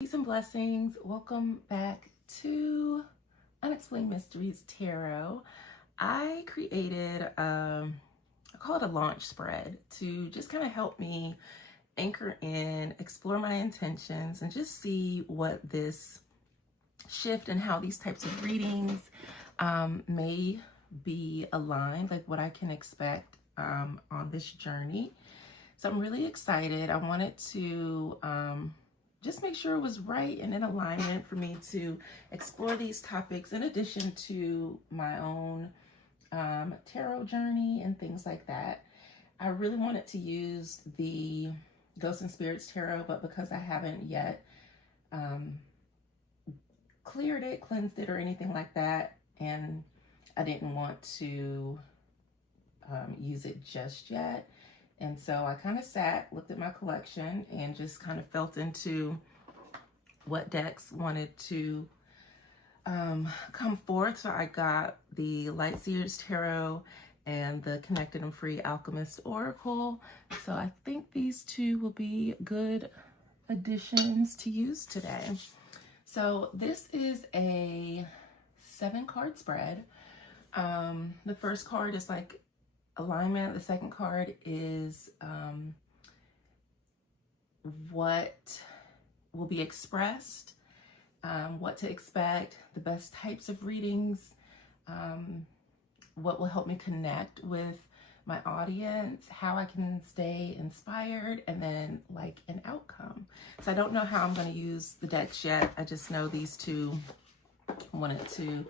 Peace and blessings. Welcome back to Unexplained Mysteries Tarot. I created, I call it a launch spread to just kind of help me anchor in, explore my intentions, and just see what this shift and how these types of readings may be aligned, like what I can expect on this journey. So I'm really excited. I wanted to just make sure it was right and in alignment for me to explore these topics in addition to my own tarot journey and things like that. I really wanted to use the Ghosts and Spirits Tarot, but because I haven't yet cleared it, cleansed it, or anything like that, and I didn't want to use it just yet. And so I kind of looked at my collection, and just kind of felt into what decks wanted to come forth. So I got the Light Seers Tarot and the Connected and Free Alchemist Oracle. So I think these two will be good additions to use today. So this is a 7-card spread. The first card is like alignment. The second card is what will be expressed, what to expect, the best types of readings, what will help me connect with my audience, how I can stay inspired, and then like an outcome. So I don't know how I'm going to use the decks yet. I just know these two wanted to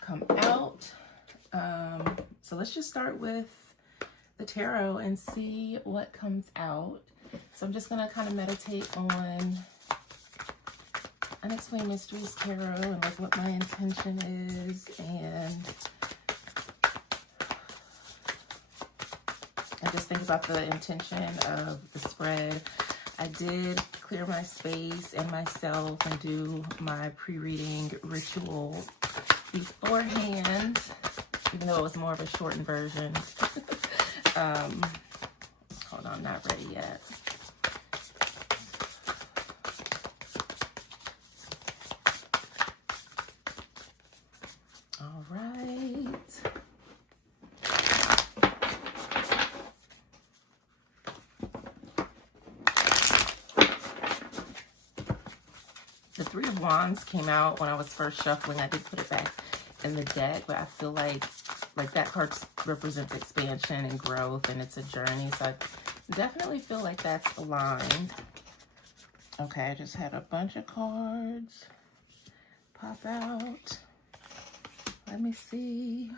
come out. So let's just start with the tarot and see what comes out. So I'm just going to kind of meditate on Unexplained Mysteries Tarot and like what my intention is, and just think about the intention of the spread. I did clear my space and myself and do my pre-reading ritual beforehand, even though it was more of a shortened version. Hold on, not ready yet. All right. The Three of Wands came out when I was first shuffling. I did put it back in the deck, but I feel like that card represents expansion and growth, and it's a journey. So I definitely feel like that's aligned. Okay, I just had a bunch of cards pop out. Let me see.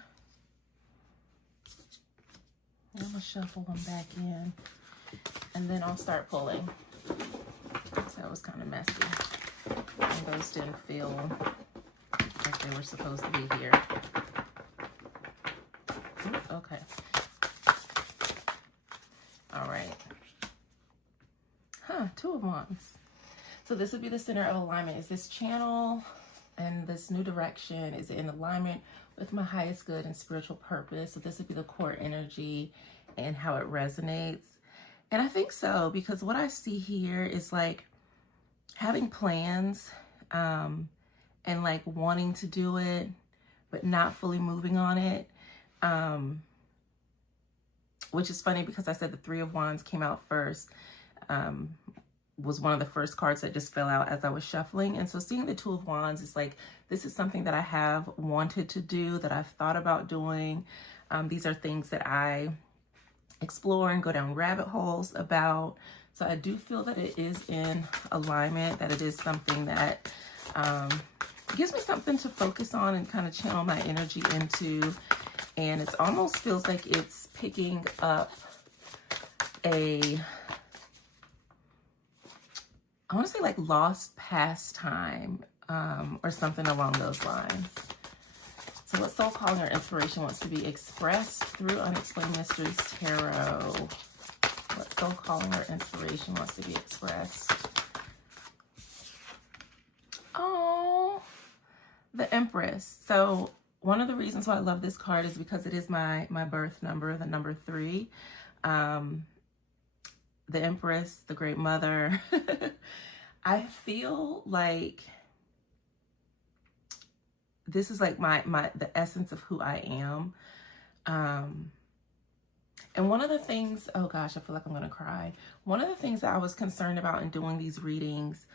I'm gonna shuffle them back in, and then I'll start pulling. So it was kind of messy, and those didn't feel like they were supposed to be here. Okay. All right. Two of Wands. So this would be the center of alignment. Is this channel and this new direction is in alignment with my highest good and spiritual purpose? So this would be the core energy and how it resonates. And I think so, because what I see here is like having plans and like wanting to do it, but not fully moving on it. Which is funny because I said the Three of Wands came out first, was one of the first cards that just fell out as I was shuffling. And so seeing the Two of Wands is like, this is something that I have wanted to do, that I've thought about doing. These are things that I explore and go down rabbit holes about. So I do feel that it is in alignment, that it is something that gives me something to focus on and kind of channel my energy into. And it almost feels like it's picking up I want to say like lost pastime or something along those lines. So what soul calling or inspiration wants to be expressed through Unexplained Mysteries Tarot? What soul calling or inspiration wants to be expressed? Oh, the Empress. So one of the reasons why I love this card is because it is my birth number, the number 3. The Empress, the Great Mother. I feel like this is like the essence of who I am. And one of the things, oh gosh, I feel like I'm gonna cry. One of the things that I was concerned about in doing these readings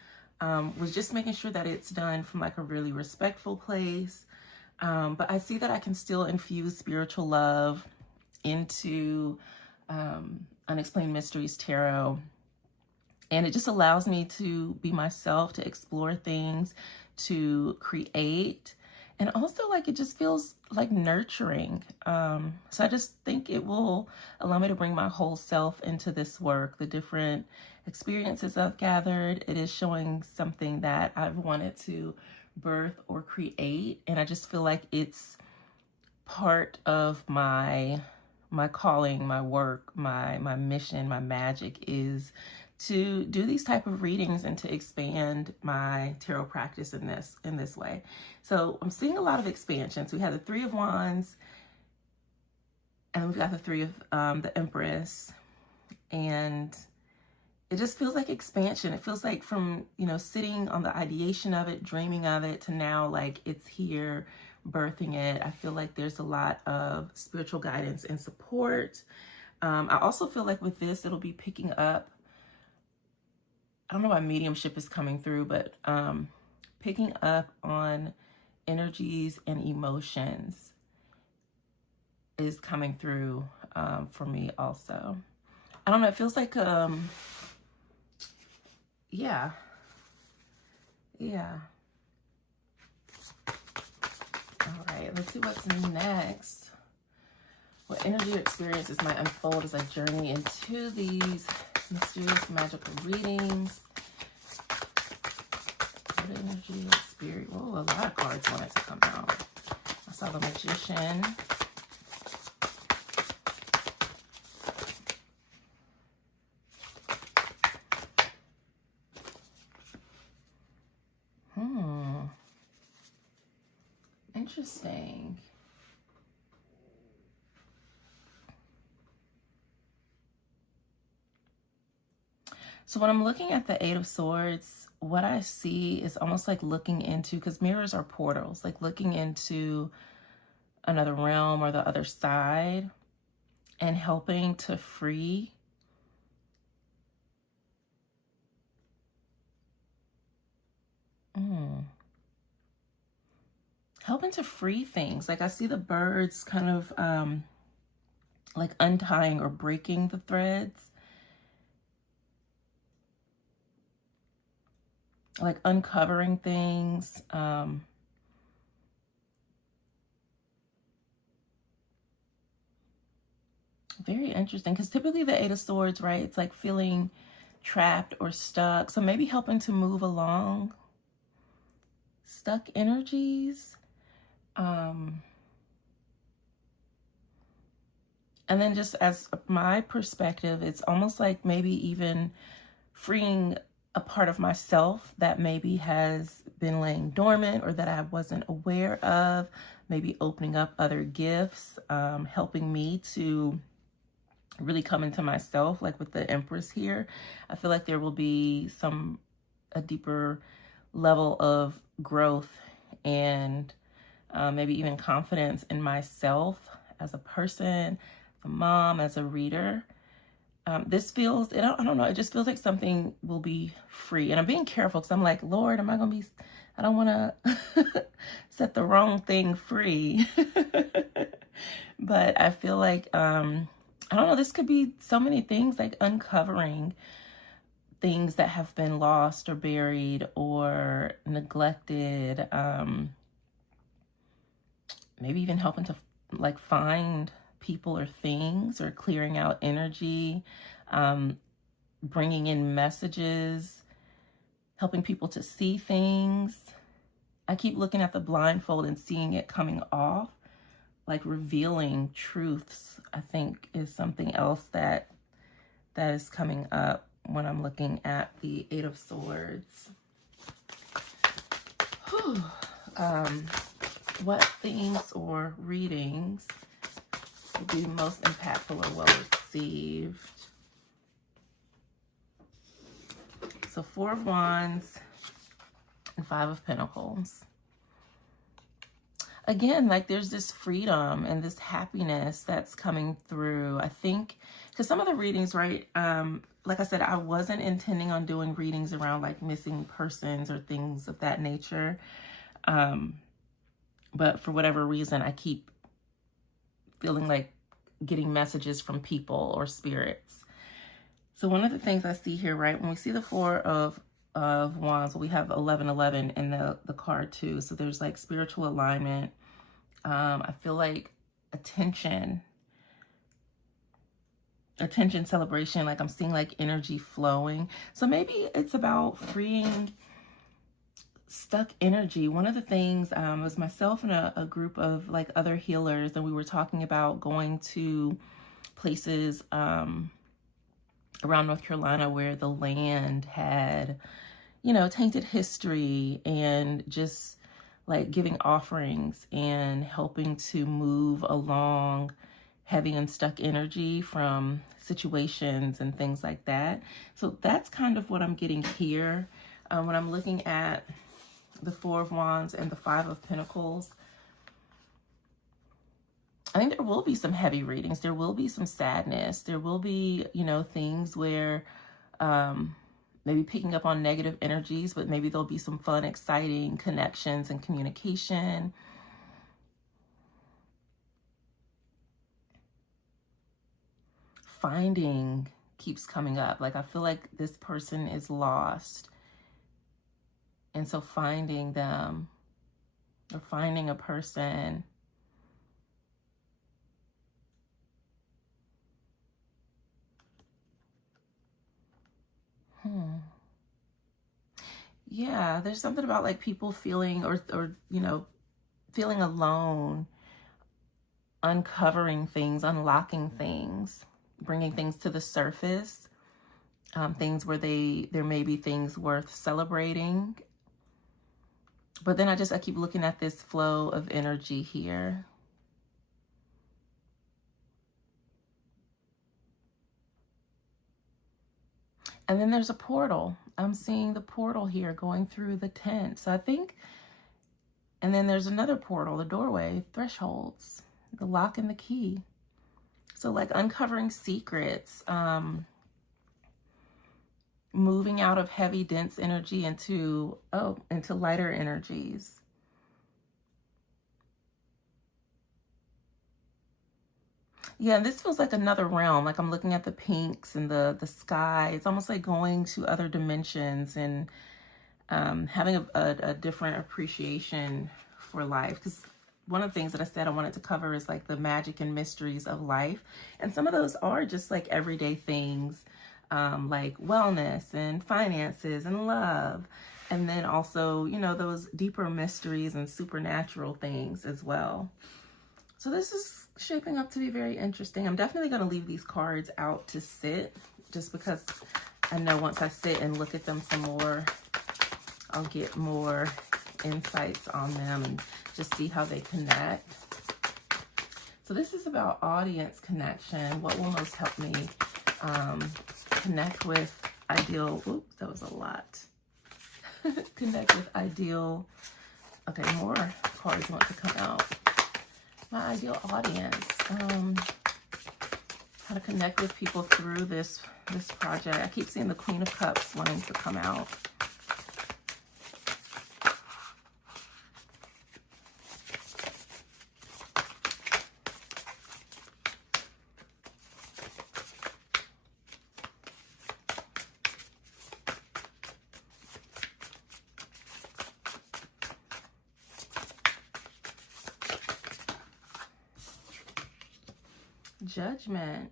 was just making sure that it's done from like a really respectful place. But I see that I can still infuse spiritual love into Unexplained Mysteries Tarot. And it just allows me to be myself, to explore things, to create. And also, like, it just feels like nurturing. So I just think it will allow me to bring my whole self into this work, the different experiences I've gathered. It is showing something that I've wanted to birth or create. And I just feel like it's part of my calling, my work, my mission, my magic is to do these type of readings and to expand my tarot practice in this way. So I'm seeing a lot of expansions. We have the Three of Wands, and we've got the Three of the Empress, and it just feels like expansion. It feels like from, you know, sitting on the ideation of it, dreaming of it, to now like it's here, birthing it. I feel like there's a lot of spiritual guidance and support. I also feel like with this, it'll be picking up, I don't know why mediumship is coming through, but picking up on energies and emotions is coming through for me also. I don't know, it feels like, yeah. All right, let's see what's next. What energy or experiences might unfold as I journey into these mysterious magical readings? What energy or spirit? Oh, a lot of cards wanted to come out. I saw the Magician. Interesting. So when I'm looking at the Eight of Swords, what I see is almost like looking into, because mirrors are portals, like looking into another realm or the other side and helping to free helping to free things. Like I see the birds kind of like untying or breaking the threads, like uncovering things. Very interesting, because typically the Eight of Swords, right, it's like feeling trapped or stuck. So maybe helping to move along stuck energies. And then just as my perspective, it's almost like maybe even freeing a part of myself that maybe has been laying dormant or that I wasn't aware of, maybe opening up other gifts, helping me to really come into myself, like with the Empress here. I feel like there will be a deeper level of growth and maybe even confidence in myself as a person, a mom, as a reader. This feels, I don't know, it just feels like something will be free. And I'm being careful because I'm like, Lord, am I going to be, I don't want to set the wrong thing free. But I feel like, I don't know, this could be so many things, like uncovering things that have been lost or buried or neglected. Maybe even helping to like find people or things, or clearing out energy, bringing in messages, helping people to see things. I keep looking at the blindfold and seeing it coming off, like revealing truths, I think is something else that is coming up when I'm looking at the Eight of Swords. Whew. What themes or readings will be most impactful or well received? So So 4 of Wands and 5 of Pentacles. Again, like there's this freedom and this happiness that's coming through. I think, because some of the readings, right, like I said, I wasn't intending on doing readings around like missing persons or things of that nature. But for whatever reason, I keep feeling like getting messages from people or spirits. So one of the things I see here, right, when we see the 4 of Wands, we have 1111 in the card too. So there's like spiritual alignment. I feel like attention, celebration, like I'm seeing like energy flowing. So maybe it's about freeing stuck energy. One of the things was myself and a group of like other healers, and we were talking about going to places around North Carolina where the land had, you know, tainted history, and just like giving offerings and helping to move along heavy and stuck energy from situations and things like that. So that's kind of what I'm getting here when I'm looking at the 4 of Wands and the 5 of Pentacles. I think there will be some heavy readings. There will be some sadness. There will be, you know, things where maybe picking up on negative energies, but maybe there'll be some fun, exciting connections and communication. Finding keeps coming up. Like I feel like this person is lost. And so finding them, or finding a person, yeah, there's something about like people feeling or you know, feeling alone, uncovering things, unlocking things, bringing things to the surface, things where there may be things worth celebrating. But then I keep looking at this flow of energy here. And then there's a portal. I'm seeing the portal here going through the tent. So I think, and then there's another portal, the doorway, thresholds, the lock and the key. So like uncovering secrets, moving out of heavy, dense energy into lighter energies. Yeah, this feels like another realm. Like I'm looking at the pinks and the sky. It's almost like going to other dimensions and having a different appreciation for life. Because one of the things that I said I wanted to cover is like the magic and mysteries of life. And some of those are just like everyday things, like wellness and finances and love. And then also, you know, those deeper mysteries and supernatural things as well. So this is shaping up to be very interesting. I'm definitely going to leave these cards out to sit, just because I know once I sit and look at them some more, I'll get more insights on them and just see how they connect. So this is about audience connection. What will most help me connect with ideal, oops, that was a lot. Connect with ideal, okay, more cards want to come out. My ideal audience, how to connect with people through this project. I keep seeing the Queen of Cups wanting to come out. Judgment.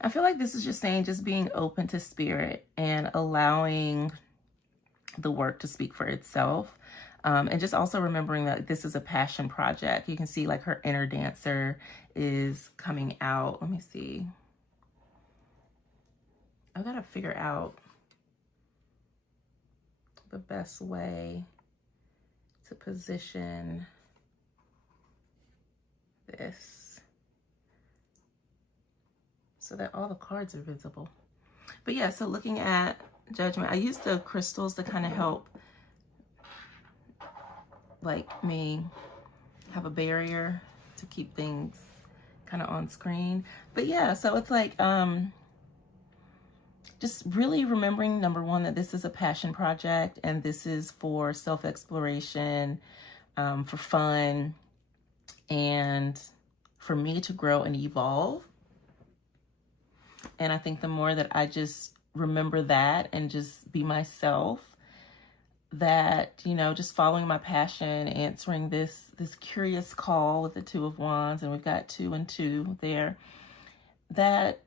I feel like this is just saying, just being open to spirit and allowing the work to speak for itself. And just also remembering that this is a passion project. You can see like her inner dancer is coming out. Let me see. I've got to figure out the best way to position this so that all the cards are visible. But yeah, so looking at Judgment, I used the crystals to kind of help like me have a barrier to keep things kind of on screen. But yeah, so it's like just really remembering, number one, that this is a passion project and this is for self-exploration, for fun, and for me to grow and evolve. And I think the more that I just remember that and just be myself, that, you know, just following my passion, answering this curious call with the Two of Wands, and we've got 2 and 2 there, that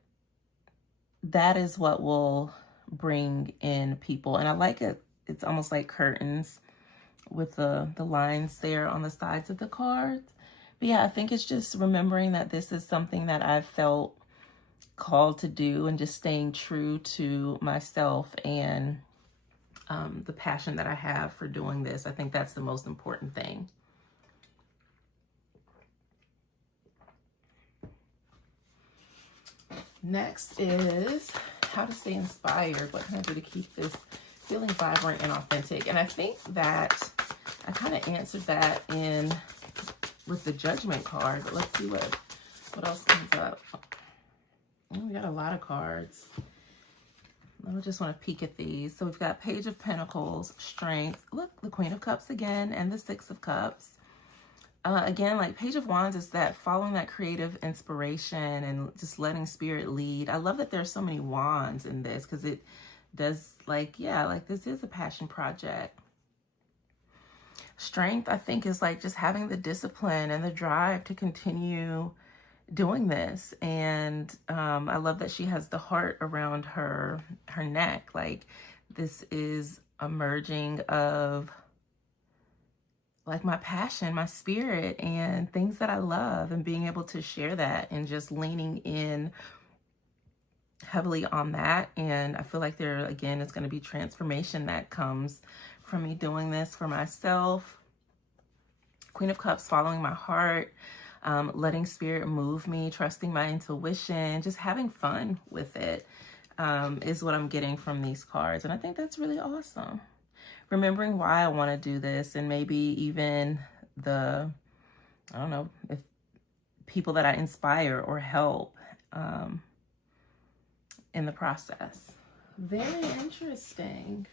is what will bring in people. And I like it. It's almost like curtains with the lines there on the sides of the cards. But yeah, I think it's just remembering that this is something that I've felt called to do, and just staying true to myself and the passion that I have for doing this. I think that's the most important thing. Next is how to stay inspired. What can I do to keep this feeling vibrant and authentic? And I think that I kind of answered that with the Judgment card, but let's see what else comes up. Oh, we got a lot of cards. I just want to peek at these. So we've got Page of Pentacles, Strength. Look, the Queen of Cups again, and the Six of Cups. Again, like Page of Wands is that following that creative inspiration and just letting spirit lead. I love that there's so many wands in this, because it does, like, yeah, like this is a passion project. Strength, I think, is like just having the discipline and the drive to continue doing this. And I love that she has the heart around her neck. Like, this is a merging of like my passion, my spirit, and things that I love, and being able to share that and just leaning in heavily on that. And I feel like there, again, is going to be transformation that comes from me doing this for myself. Queen of Cups, following my heart, letting spirit move me, trusting my intuition, just having fun with it, is what I'm getting from these cards. And I think that's really awesome. Remembering why I want to do this, and maybe even I don't know, if people that I inspire or help in the process. Very interesting.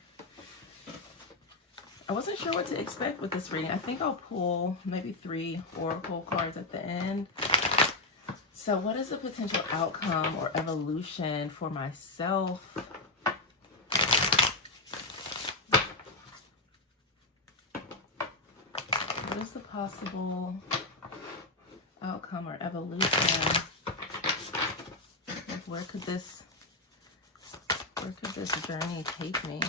I wasn't sure what to expect with this reading. I think I'll pull maybe 3 oracle cards at the end. So what is the potential outcome or evolution for myself? What is the possible outcome or evolution? Where could this journey take me?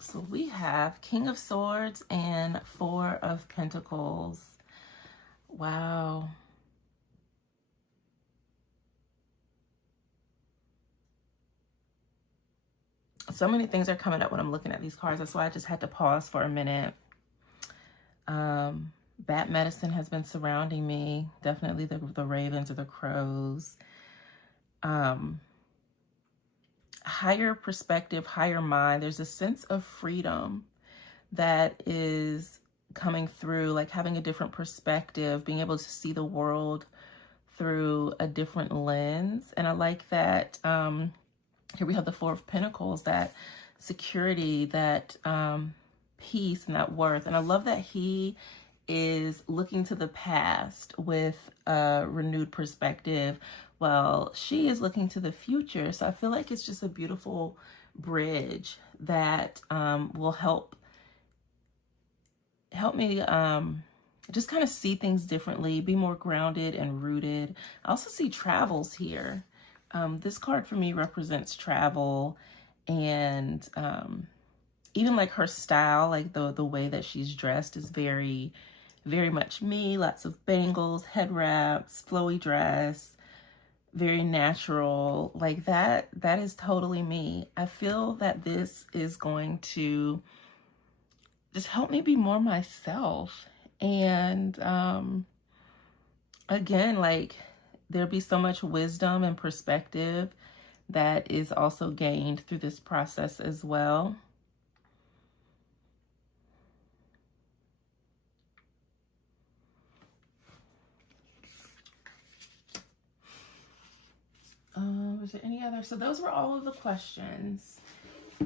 So we have King of Swords and 4 of Pentacles. Wow. So many things are coming up when I'm looking at these cards. That's why I just had to pause for a minute. Bad medicine has been surrounding me. Definitely the ravens or the crows. Higher perspective, higher mind. There's a sense of freedom that is coming through, like having a different perspective, being able to see the world through a different lens. And I like that here we have the 4 of Pentacles, that security, that peace, and that worth. And I love that he is looking to the past with a renewed perspective, while she is looking to the future. So I feel like it's just a beautiful bridge that will help me just kind of see things differently, be more grounded and rooted. I also see travels here. This card for me represents travel, and even like her style, like the way that she's dressed is very, very much me. Lots of bangles, head wraps, flowy dress, very natural. Like that is totally me. I feel that this is going to just help me be more myself. And again, like, there'll be so much wisdom and perspective that is also gained through this process as well. Was there any other? So those were all of the questions.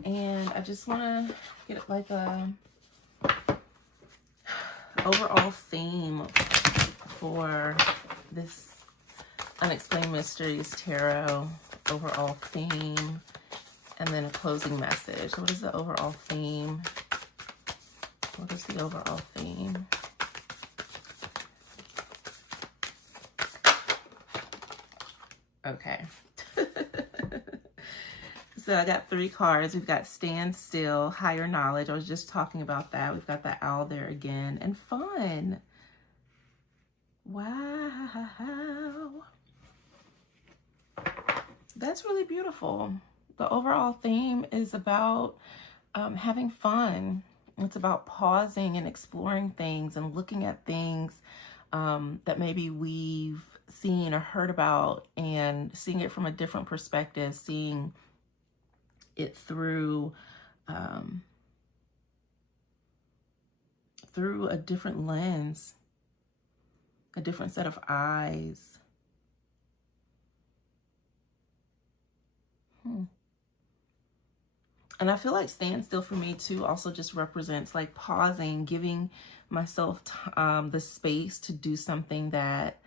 And I just want to get like a overall theme for this Unexplained Mysteries Tarot overall theme, and then a closing message. What is the overall theme? What is the overall theme? Okay. So I got 3 cards. We've got Stand Still, Higher Knowledge. I was just talking about that. We've got the owl there again. And Fun. Wow. That's really beautiful. The overall theme is about having fun. It's about pausing and exploring things and looking at things that maybe we've seen or heard about, and seeing it from a different perspective, seeing it through through a different lens, a different set of eyes. And I feel like Stand Still for me too also just represents like pausing, giving myself the space to do something that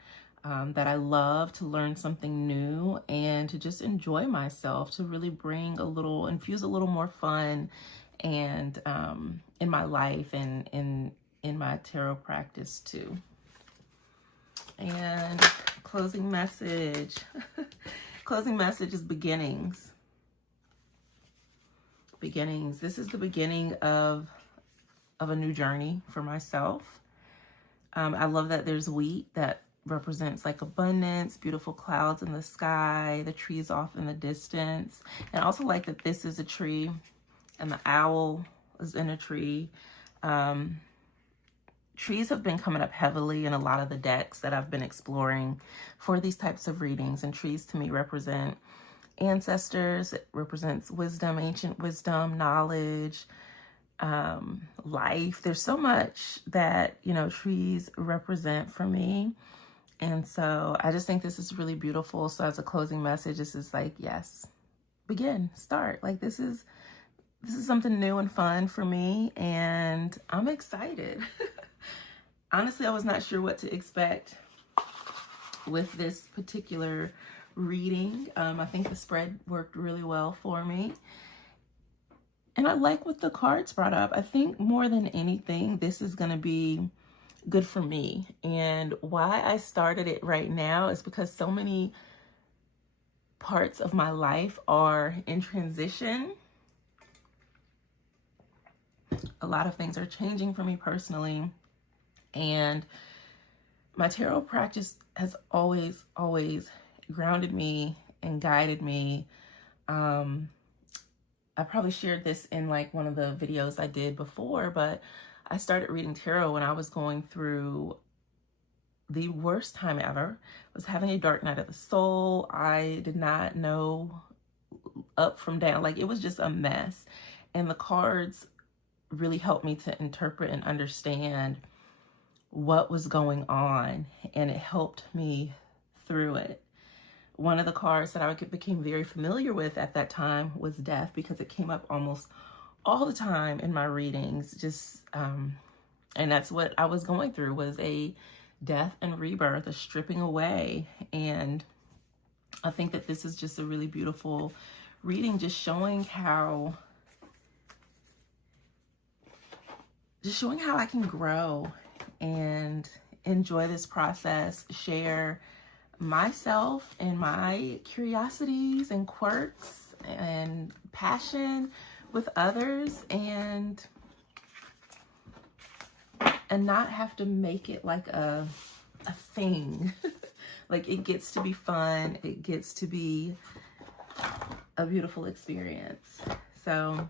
that I love, to learn something new, and to just enjoy myself, to really bring infuse a little more fun and in my life and in my tarot practice too. And closing message. Closing message is beginnings. Beginnings. This is the beginning of a new journey for myself. I love that there's wheat that represents like abundance, beautiful clouds in the sky, the trees off in the distance. And I also like that this is a tree and the owl is in a tree. Trees have been coming up heavily in a lot of the decks that I've been exploring for these types of readings. And trees to me represent ancestors. It represents wisdom, ancient wisdom, knowledge, life. There's so much that, you know, trees represent for me. And so I just think this is really beautiful. So as a closing message, this is like, yes, begin, start. Like this is something new and fun for me, and I'm excited. Honestly, I was not sure what to expect with this particular reading. I think the spread worked really well for me. And I like what the cards brought up. I think more than anything, this is going to be good for me. And why I started it right now is because so many parts of my life are in transition. A lot of things are changing for me personally. And my tarot practice has always grounded me and guided me. I probably shared this in like one of the videos I did before, but I started reading tarot when I was going through the worst time ever. I was having a dark night of the soul. I did not know up from down. Like it was just a mess. And the cards really helped me to interpret and understand what was going on. And it helped me through it. One of the cards that I became very familiar with at that time was death, because it came up almost all the time in my readings. Just, and that's what I was going through, was a death and rebirth, a stripping away. And I think that this is just a really beautiful reading, just showing how I can grow and enjoy this process, share myself and my curiosities and quirks and passion with others, and not have to make it like a thing. Like it gets to be fun. It gets to be a beautiful experience. So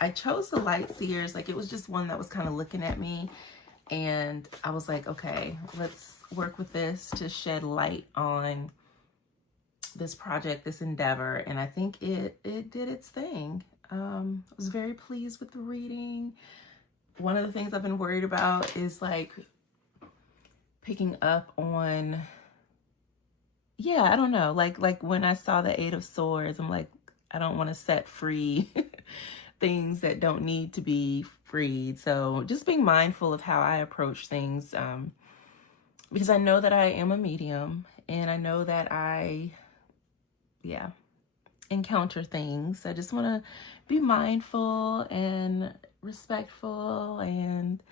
I chose the light Seers. Like, it was just one that was kind of looking at me. And I was like, okay, let's work with this to shed light on this project, this endeavor. And I think it did its thing. I was very pleased with the reading. One of the things I've been worried about is like picking up on, yeah, I don't know. Like when I saw the Eight of Swords, I'm like, I don't want to set free things that don't need to be freed. So just being mindful of how I approach things, because I know that I am a medium, and I know that I encounter things. I just want to be mindful and respectful and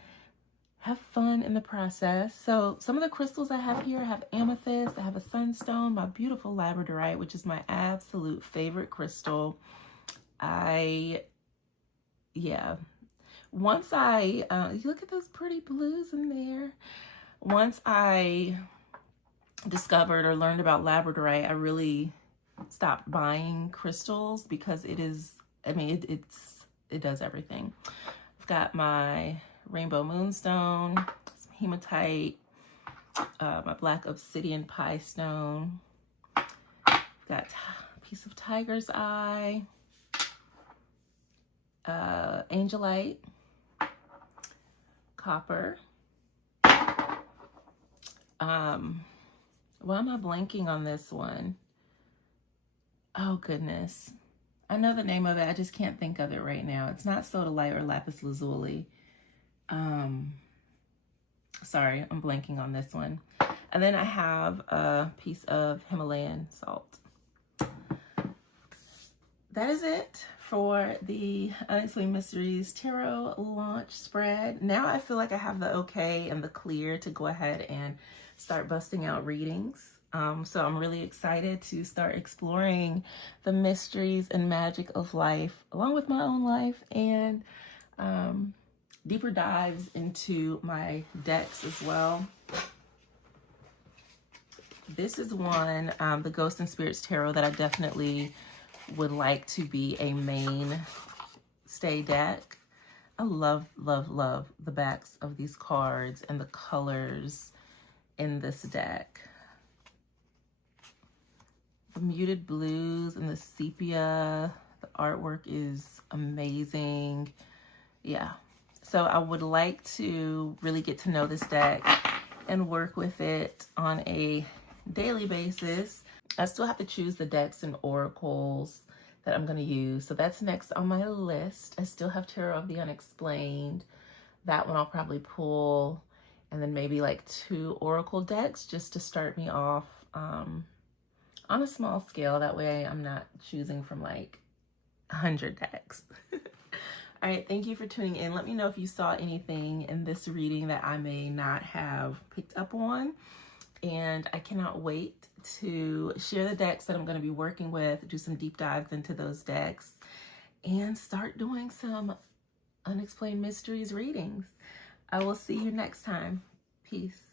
have fun in the process. So some of the crystals I have here, I have amethyst, I have a sunstone, my beautiful labradorite, which is my absolute favorite crystal. Once I, look at those pretty blues in there. Once I discovered or learned about labradorite, I really stopped buying crystals because it is, I mean, it does everything. I've got my rainbow moonstone, some hematite, my black obsidian pie stone, got a piece of tiger's eye, angelite, copper. Why am I blanking on this one? Oh goodness, I know the name of it, I just can't think of it right now. It's not sodalite or lapis lazuli. Sorry, I'm blanking on this one. And then I have a piece of Himalayan salt. That is it for the Unexplained Mysteries Tarot launch spread. Now I feel like I have the okay and the clear to go ahead and start busting out readings. So I'm really excited to start exploring the mysteries and magic of life, along with my own life, and deeper dives into my decks as well. This is one, the Ghost and Spirits Tarot, that I definitely would like to be a mainstay deck. I love, love, love the backs of these cards and the colors in this deck. The muted blues and the sepia, the artwork is amazing. Yeah, so I would like to really get to know this deck and work with it on a daily basis. I still have to choose the decks and oracles that I'm going to use, so that's next on my list. I still have Tarot of the Unexplained. That one I'll probably pull, and then maybe like 2 oracle decks just to start me off on a small scale. That way I'm not choosing from like 100 decks. All right, thank you for tuning in. Let me know if you saw anything in this reading that I may not have picked up on. And I cannot wait to share the decks that I'm going to be working with, do some deep dives into those decks, and start doing some Unexplained Mysteries readings. I will see you next time. Peace.